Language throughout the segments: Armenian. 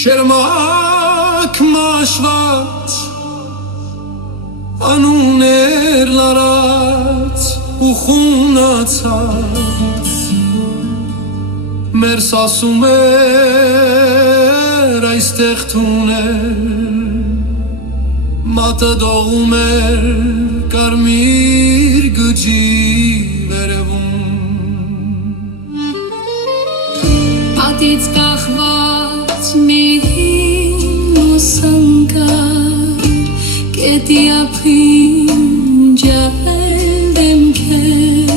Շերմակ մաշված անուներ լարած ու խունացած մեր սասում էր այստեղ թունել մատը դողում էր կարմիր գջի վերևում պատից կախված մի հին ուսանկար կետի ափին ջահել դեմքեր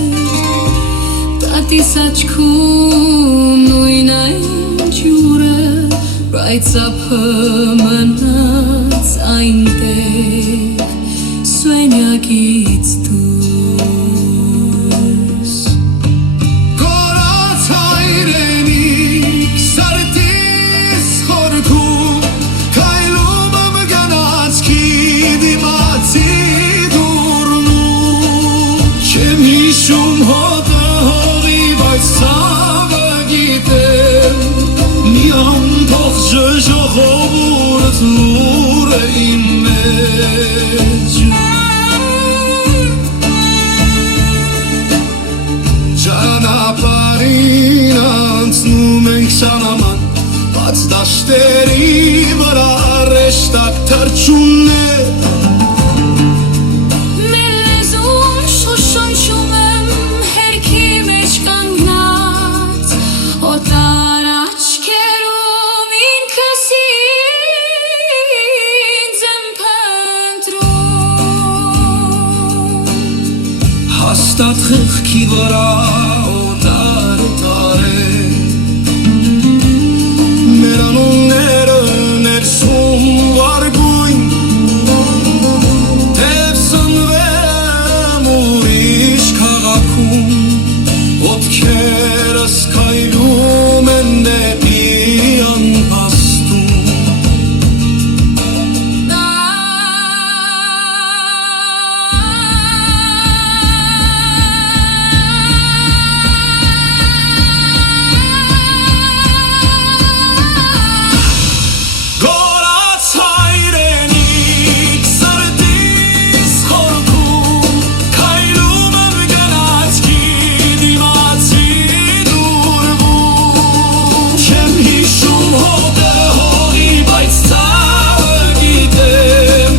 տատիս աչքում նույն այն ջուրը բայց ափը մնաց այնտեղ սենյակից դուրս Կորած հայրենիք սարդիս խորքում քայլում եմ գնացքի դիմացի դուրնում չեմ հիշում հոտը հողի բայց ցավը գիտեմ մի ամփոխ ժողովուրդ լուր է իմ մեջ Ճանապարհին անցնում ենք շանաման բաց դաշտերի վրա ռեշտակ թռչուններ Մեր լեզուն շոշնչում եմ հերքի մեջ կանգնած օտար աչքերում ինքս ինձ եմ փնտրում Հաստատ խղճի վրա օտար Մեր անունները ներսում վարգույն Թև սնվեմ ուրիշ քաղաքում Ոտքերս քայլում են դեպի անհաստում Գորած հայրենիք սարդիս խորքում քայլում եմ գնացքի դիմացի դուրվում չեմ հիշում հոտը հողի բայց ցավը գիտեմ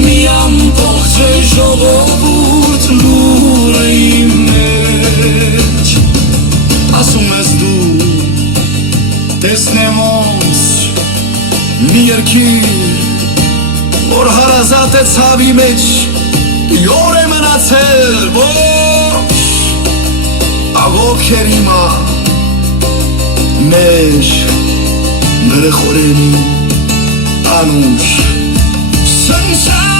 մի ամբողջ ժողովուրդ լուր է իմ մեջ ասում ես դու տեսնեմ ոնց մի երկիր որ հարազատ է ցավի մեջ յոր է մնացել ոչ աղոք էր հիմա մեր նրխորենի անուշ Sunshine